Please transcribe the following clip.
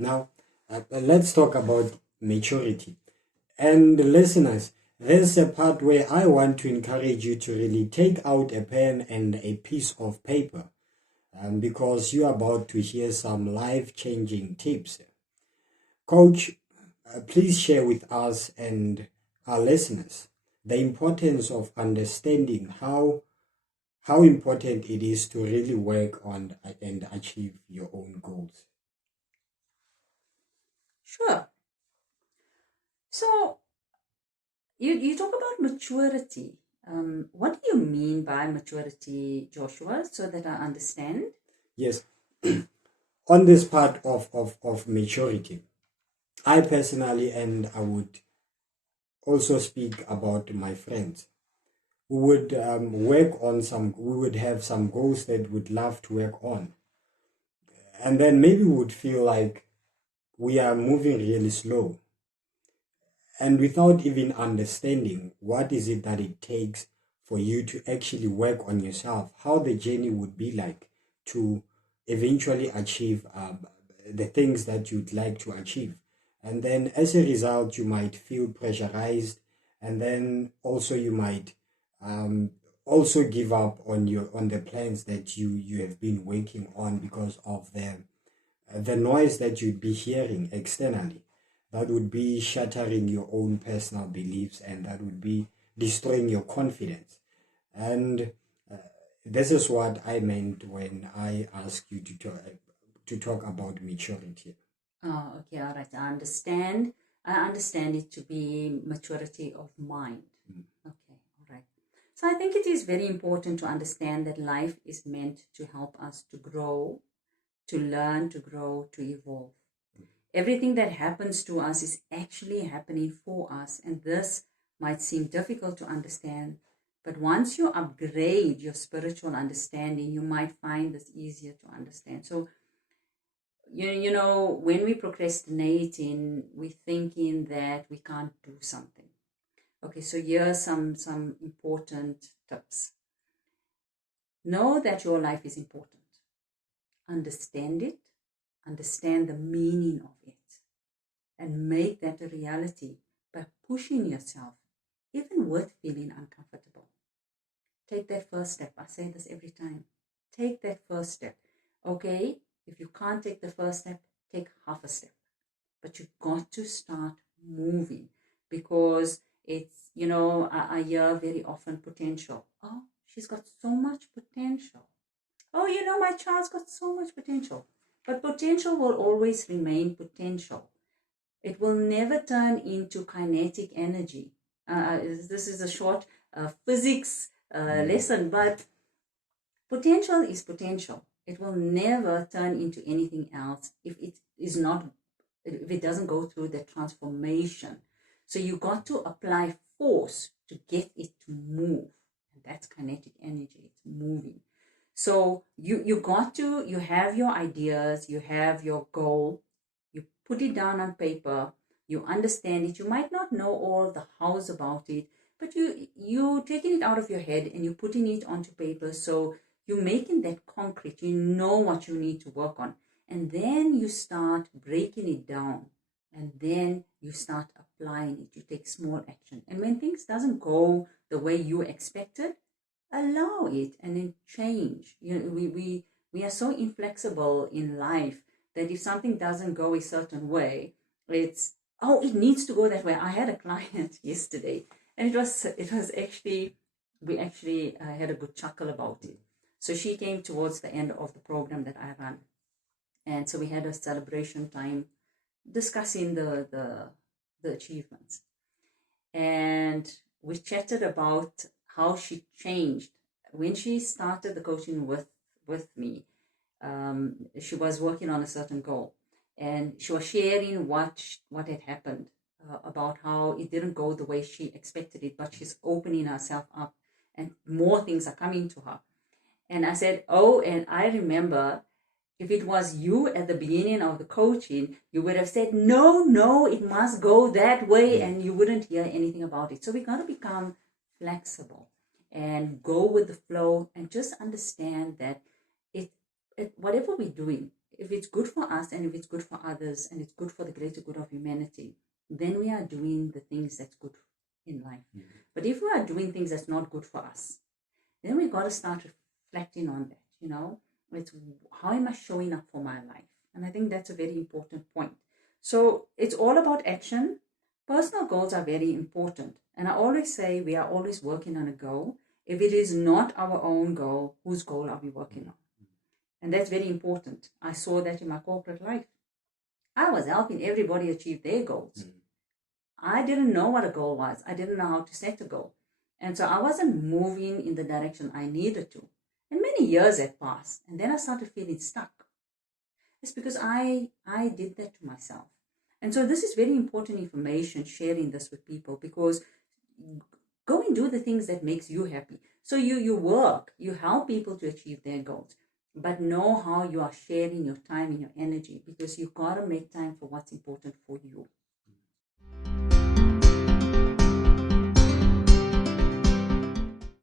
Now, let's talk about maturity. And listeners, there's a part where I want to encourage you to really take out a pen and a piece of paper, because you're about to hear some life changing tips. Coach, please share with us and our listeners the importance of understanding how important it is to really work on and achieve your own goals. Sure. So you talk about maturity. What do you mean by maturity, Joshua, so that I understand? Yes, on this part of maturity, I personally, and I would also speak about my friends, we would we would have some goals that we'd love to work on. And then maybe we would feel like we are moving really slow. And without even understanding what is it that it takes for you to actually work on yourself, how the journey would be like to eventually achieve the things that you'd like to achieve. And then as a result, you might feel pressurized, and then also you might um, also give up on the plans that you have been working on because of the noise that you'd be hearing externally. That would be shattering your own personal beliefs, and that would be destroying your confidence. And uh, this is what I meant when I asked you to talk about maturity. Oh, okay, all right. I understand. I understand it to be maturity of mind. Mm. Okay, all right. So I think it is very important to understand that life is meant to help us to grow, to learn, to grow, to evolve. Everything that happens to us is actually happening for us, and this might seem difficult to understand. But once you upgrade your spiritual understanding, you might find this easier to understand. So you know, when we procrastinating, we're thinking that we can't do something. Okay, so here are some important tips. Know that your life is important. Understand it. Understand the meaning of it, and make that a reality by pushing yourself, even with feeling uncomfortable. Take that first step. I say this every time. Take that first step. Okay, if you can't take the first step, take half a step. But you've got to start moving, because it's, you know, I hear very often potential. Oh, she's got so much potential. Oh, you know, my child's got so much potential. But potential will always remain potential. It will never turn into kinetic energy. This is a short physics lesson, but potential is potential. It will never turn into anything else if it is not, if it doesn't go through the transformation. So you got to apply force to get it to move. And that's kinetic energy. It's moving. So you have your ideas, you have your goal, you put it down on paper, you understand it. You might not know all the hows about it, but you taking it out of your head and you're putting it onto paper. So you're making that concrete. You know what you need to work on. And then you start breaking it down. And then you start applying it. You take small action. And when things doesn't go the way you expected, allow it and then change. You know, we are so inflexible in life that if something doesn't go a certain way, it's, oh, it needs to go that way. I had a client yesterday, and it was actually, we actually had a good chuckle about it. So she came towards the end of the program that I run, and so we had a celebration time discussing the achievements, and we chatted about how she changed when she started the coaching with me. She was working on a certain goal, and she was sharing what had happened, about how it didn't go the way she expected it, but she's opening herself up, and more things are coming to her. And I said, oh, and I remember, if it was you at the beginning of the coaching, you would have said, no, no, it must go that way, and you wouldn't hear anything about it. So we got to become flexible and go with the flow, and just understand that it whatever we're doing, if it's good for us and if it's good for others and it's good for the greater good of humanity, then we are doing the things that's good in life. But if we are doing things that's not good for us, then we got to start reflecting on that. It's how am I showing up for my life? And I think that's a very important point. So it's all about action. Personal goals are very important. And I always say we are always working on a goal. If it is not our own goal, whose goal are we working on? And that's very important. I saw that in my corporate life. I was helping everybody achieve their goals. I didn't know what a goal was. I didn't know how to set a goal. And so I wasn't moving in the direction I needed to. And many years had passed. And then I started feeling stuck. It's because I did that to myself. And so this is very important information, sharing this with people, because go and do the things that makes you happy. So you work, you help people to achieve their goals, but know how you are sharing your time and your energy, because you got to make time for what's important for you.